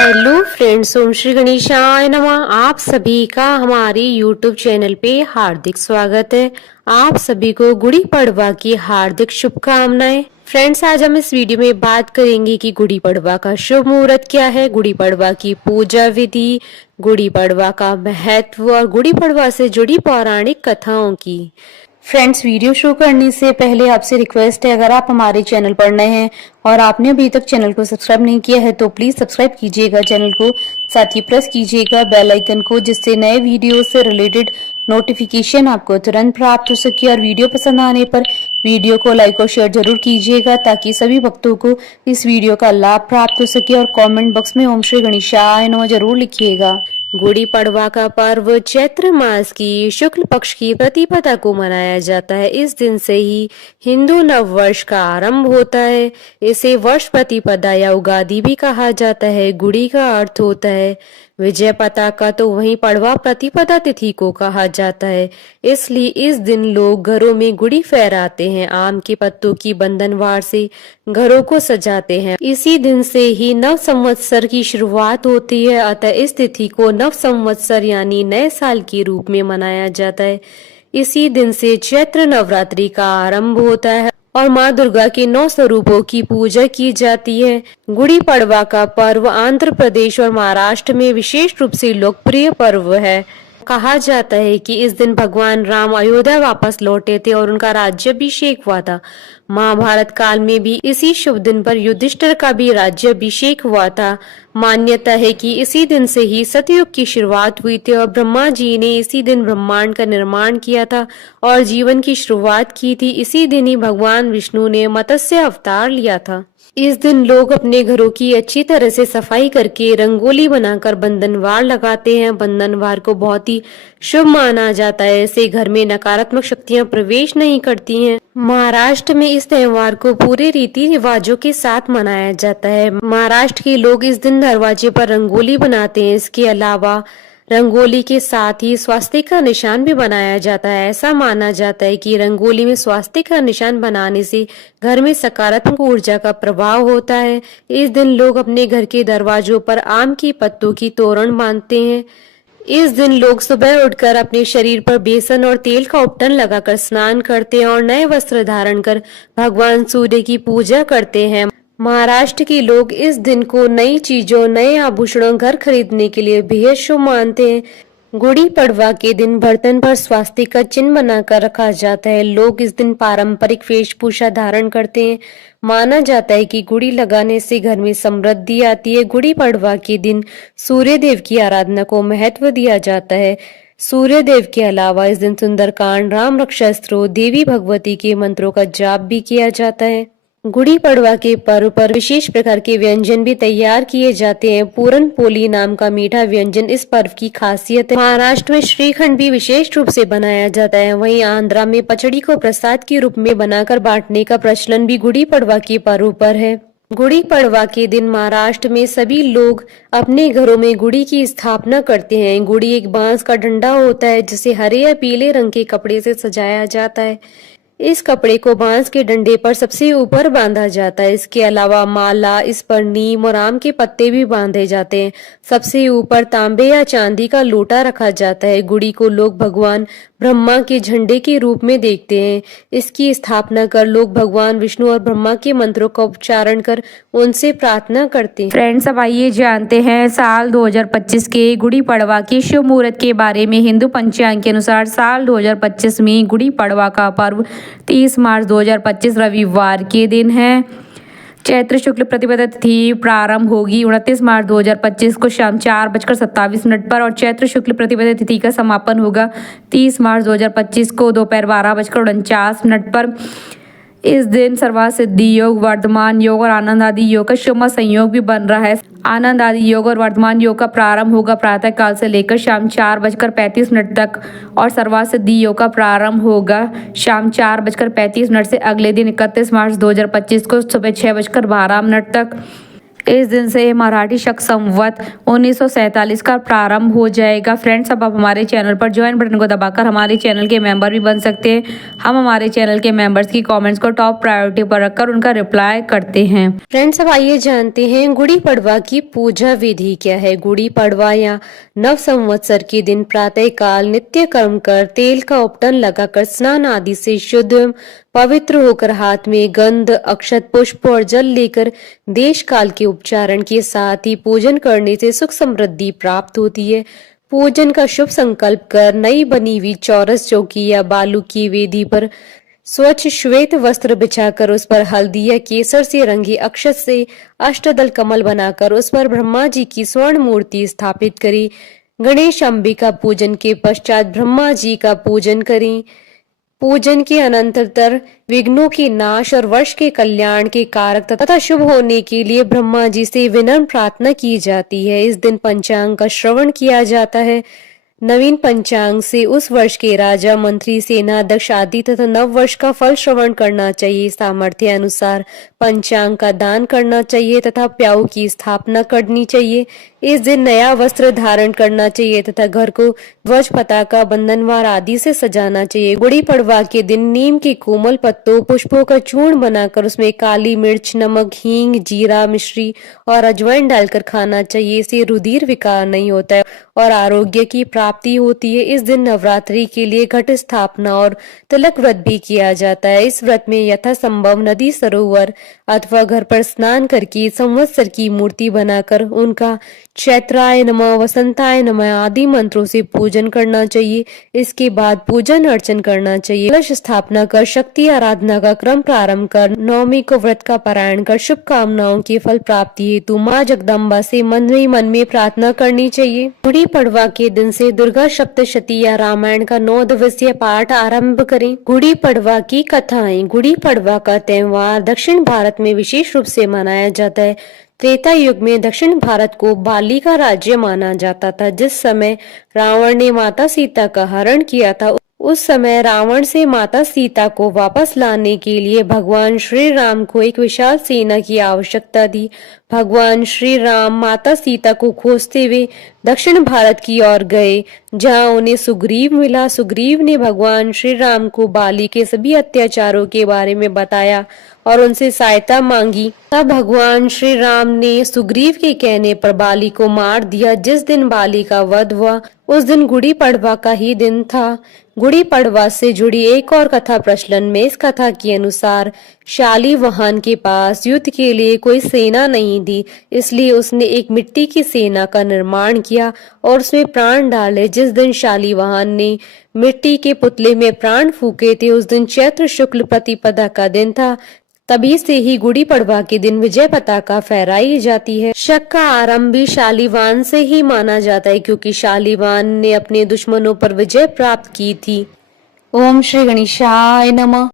Hello friends, ओम श्री गणेशाय नमः। आप सभी का हमारे यूट्यूब चैनल पे हार्दिक स्वागत है। आप सभी को गुड़ी पड़वा की हार्दिक शुभकामनाएं। फ्रेंड्स, आज हम इस वीडियो में बात करेंगे कि गुड़ी पड़वा का शुभ मुहूर्त क्या है, गुड़ी पड़वा की पूजा विधि, गुड़ी पड़वा का महत्व और गुड़ी पड़वा से जुड़ी पौराणिक कथाओं की। फ्रेंड्स, वीडियो शुरू करने से पहले आपसे रिक्वेस्ट है, अगर आप हमारे चैनल पर नए हैं और आपने अभी तक चैनल को सब्सक्राइब नहीं किया है तो प्लीज सब्सक्राइब कीजिएगा चैनल को, साथ ही प्रेस कीजिएगा बेल आइकन को, जिससे नए वीडियो से रिलेटेड नोटिफिकेशन आपको तुरंत प्राप्त हो सके। और वीडियो पसंद आने पर वीडियो को लाइक और शेयर जरूर कीजिएगा ताकि सभी भक्तों को इस वीडियो का लाभ प्राप्त हो सके। और कमेंट बॉक्स में ओम श्री गणेशाय नमः जरूर लिखिएगा। गुड़ी पड़वा का पर्व चैत्र मास की शुक्ल पक्ष की प्रतिपदा को मनाया जाता है। इस दिन से ही हिंदू नव वर्ष का आरंभ होता है। इसे वर्ष प्रतिपदा या उगादि भी कहा जाता है। गुड़ी का अर्थ होता है विजय पताका, तो वहीं पड़वा प्रतिपदा तिथि को कहा जाता है। इसलिए इस दिन लोग घरों में गुड़ी फहराते हैं, आम के पत्तों की बंधनवार से घरों को सजाते हैं। इसी दिन से ही नव संवत्सर की शुरुआत होती है, अतः इस तिथि को नव संवत्सर यानी नए साल के रूप में मनाया जाता है। इसी दिन से चैत्र नवरात्रि का आरंभ होता है और माँ दुर्गा के 9 स्वरूपों की पूजा की जाती है। गुड़ी पड़वा का पर्व आंध्र प्रदेश और महाराष्ट्र में विशेष रूप से लोकप्रिय पर्व है। कहा जाता है कि इस दिन भगवान राम अयोध्या वापस लौटे थे और उनका राज्याभिषेक हुआ था। महाभारत काल में भी इसी शुभ दिन पर युधिष्ठिर का भी राज्याभिषेक हुआ था। मान्यता है कि इसी दिन से ही सतयुग की शुरुआत हुई थी और ब्रह्मा जी ने इसी दिन ब्रह्मांड का निर्माण किया था और जीवन की शुरुआत की थी। इसी दिन ही भगवान विष्णु ने मत्स्य अवतार लिया था। इस दिन लोग अपने घरों की अच्छी तरह से सफाई करके रंगोली बनाकर बंधनवार लगाते हैं। बंधनवार को बहुत ही शुभ माना जाता है। ऐसे घर में नकारात्मक शक्तियां प्रवेश नहीं करती हैं। महाराष्ट्र में इस त्योहार को पूरे रीति रिवाजों के साथ मनाया जाता है। महाराष्ट्र के लोग इस दिन दरवाजे पर रंगोली बनाते हैं। इसके अलावा रंगोली के साथ ही स्वास्तिक का निशान भी बनाया जाता है। ऐसा माना जाता है कि रंगोली में स्वास्तिक का निशान बनाने से घर में सकारात्मक ऊर्जा का प्रभाव होता है। इस दिन लोग अपने घर के दरवाजों पर आम की पत्तों की तोरण बांधते हैं। इस दिन लोग सुबह उठकर अपने शरीर पर बेसन और तेल का उपटन लगाकर स्नान करते हैं और नए वस्त्र धारण कर भगवान सूर्य की पूजा करते हैं। महाराष्ट्र के लोग इस दिन को नई चीजों, नए आभूषणों, घर खरीदने के लिए बेहद शुभ मानते हैं। गुड़ी पड़वा के दिन बर्तन पर स्वास्तिक का चिन्ह बनाकर रखा जाता है। लोग इस दिन पारंपरिक वेशभूषा धारण करते हैं। माना जाता है कि गुड़ी लगाने से घर में समृद्धि आती है। गुड़ी पड़वा के दिन सूर्य देव की आराधना को महत्व दिया जाता है। सूर्य देव के अलावा इस दिन सुंदरकांड, राम रक्षा स्तोत्र, देवी भगवती के मंत्रों का जाप भी किया जाता है। गुड़ी पड़वा के पर्व पर विशेष प्रकार के व्यंजन भी तैयार किए जाते हैं। पूरन पोली नाम का मीठा व्यंजन इस पर्व की खासियत है। महाराष्ट्र में श्रीखंड भी विशेष रूप से बनाया जाता है। वहीं आंध्रा में पचड़ी को प्रसाद के रूप में बनाकर बांटने का प्रचलन भी गुड़ी पड़वा के पर्व पर है। गुड़ी पड़वा के दिन महाराष्ट्र में सभी लोग अपने घरों में गुड़ी की स्थापना करते हैं। गुड़ी एक बांस का डंडा होता है जिसे हरे या पीले रंग के कपड़े से सजाया जाता है। इस कपड़े को बांस के डंडे पर सबसे ऊपर बांधा जाता है। इसके अलावा माला, इस पर नीम और आम के पत्ते भी बांधे जाते हैं। सबसे ऊपर तांबे या चांदी का लोटा रखा जाता है। गुड़ी को लोग भगवान ब्रह्मा के झंडे के रूप में देखते हैं। इसकी स्थापना कर लोग भगवान विष्णु और ब्रह्मा के मंत्रों का उच्चारण कर उनसे प्रार्थना करते हैं। फ्रेंड्स, अब आइए जानते हैं साल 2025 के गुड़ी पड़वा के शुभ मुहूर्त के बारे में। हिंदू पंचांग के अनुसार साल 2025 में गुड़ी पड़वा का पर्व 30 मार्च 2025 रविवार के दिन है। चैत्र शुक्ल प्रतिपदा तिथि प्रारंभ होगी 29 मार्च 2025 को शाम 4:27 पर और चैत्र शुक्ल प्रतिपदा तिथि का समापन होगा 30 मार्च 2025 को दोपहर 12:49 पर। इस दिन सर्वार्थ सिद्धि योग, वर्धमान योग और आनंद आदि योग का शुभ संयोग भी बन रहा है। आनंद आदि योग और वर्धमान योग का प्रारंभ होगा प्रातः काल से लेकर शाम 4:35 तक और सर्वार्थ सिद्धि योग का प्रारंभ होगा शाम 4:35 से अगले दिन 31 मार्च 2025 को सुबह 6:12 तक। इस दिन से मराठी शक संवत 1947 का प्रारंभ हो जाएगा। फ्रेंड्स, अब आप हमारे चैनल पर ज्वाइन बटन को दबाकर हमारे चैनल के मेंबर भी बन सकते हैं। हम हमारे चैनल के मेंबर्स की कमेंट्स को टॉप प्रायोरिटी पर रखकर उनका रिप्लाई करते हैं। फ्रेंड्स, अब आइए जानते हैं गुड़ी पड़वा की पूजा विधि क्या है। गुड़ी पड़वा या नव संवत्सर के दिन प्रातः काल नित्य कर्म कर तेल का उपटन लगाकर स्नान आदि से शुद्ध एवं पवित्र होकर हाथ में गंध, अक्षत, पुष्प और जल लेकर देश काल के उपचारण के साथ ही पूजन करने से सुख समृद्धि प्राप्त होती है। पूजन का शुभ संकल्प कर नई बनी हुई चौरस चौकी या बालू की वेदी पर स्वच्छ श्वेत वस्त्र बिछाकर उस पर हल्दी या केसर से रंगी अक्षत से अष्टदल कमल बनाकर उस पर ब्रह्मा जी की स्वर्ण मूर्ति स्थापित करी। गणेश अंबिका पूजन के पश्चात ब्रह्मा जी का पूजन करें। पूजन के अनंतर विघ्नों के नाश और वर्ष के कल्याण के कारक तथा शुभ होने के लिए ब्रह्मा जी से विनम्र प्रार्थना की जाती है। इस दिन पंचांग का श्रवण किया जाता है। नवीन पंचांग से उस वर्ष के राजा, मंत्री, सेनाध्यक्ष आदि तथा नव वर्ष का फल श्रवण करना चाहिए। सामर्थ्य अनुसार पंचांग का दान करना चाहिए तथा प्याऊ की स्थापना करनी चाहिए। इस दिन नया वस्त्र धारण करना चाहिए तथा घर को ध्वज, पताका, बंधनवार आदि से सजाना चाहिए। गुड़ी पड़वा के दिन नीम के कोमल पत्तों, पुष्पों का चूर्ण बनाकर उसमें काली मिर्च, नमक, हींग, जीरा, मिश्री और अजवाइन डालकर खाना चाहिए। इससे रुधिर विकार नहीं होता है और आरोग्य की प्राप्ति होती है। इस दिन नवरात्रि के लिए घट स्थापना और तिलक व्रत भी किया जाता है। इस व्रत में यथासंभव नदी, सरोवर अथवा घर पर स्नान करके संवत्सर की मूर्ति बनाकर उनका चैत्राय नमः, वसंताय नमः आदि मंत्रों से पूजन करना चाहिए। इसके बाद पूजन अर्चन करना चाहिए। कलश स्थापना कर शक्ति आराधना का क्रम प्रारंभ कर नवमी को व्रत का पारायण कर शुभकामनाओं की फल प्राप्ति हेतु माँ जगदम्बा से मन में प्रार्थना करनी चाहिए। गुड़ी पड़वा के दिन से दुर्गा सप्तशती या रामायण का 9 दिवसीय पाठ आरंभ करें। गुड़ी पड़वा की कथाएं। गुड़ी पड़वा का त्योहार दक्षिण भारत में विशेष रूप से मनाया जाता है। त्रेता युग में दक्षिण भारत को बाली का राज्य माना जाता था। जिस समय रावण ने माता सीता का हरण किया था, उस समय रावण से माता सीता को वापस लाने के लिए भगवान श्री राम को एक विशाल सेना की आवश्यकता थी। भगवान श्री राम माता सीता को खोजते हुए दक्षिण भारत की ओर गए, जहां उन्हें सुग्रीव मिला। सुग्रीव ने भगवान श्री राम को बाली के सभी अत्याचारों के बारे में बताया और उनसे सहायता मांगी। तब भगवान श्री राम ने सुग्रीव के कहने पर बाली को मार दिया। जिस दिन बाली का वध हुआ उस दिन गुड़ी पड़वा का ही दिन था। गुड़ी पड़वा से जुड़ी एक और कथा प्रचलन में। इस कथा के अनुसार शालीवाहन के पास युद्ध के लिए कोई सेना नहीं थी, इसलिए उसने एक मिट्टी की सेना का निर्माण किया और उसमें प्राण डाले। जिस दिन शालीवाहन ने मिट्टी के पुतले में प्राण फूके थे, उस दिन चैत्र शुक्ल प्रतिपदा का दिन था। तभी से ही गुड़ी पड़वा के दिन विजय पताका फहराई जाती है। शक का आरंभ भी शालीवान से ही माना जाता है, क्योंकि शालीवान ने अपने दुश्मनों पर विजय प्राप्त की थी। ओम श्री गणेशाय नमः।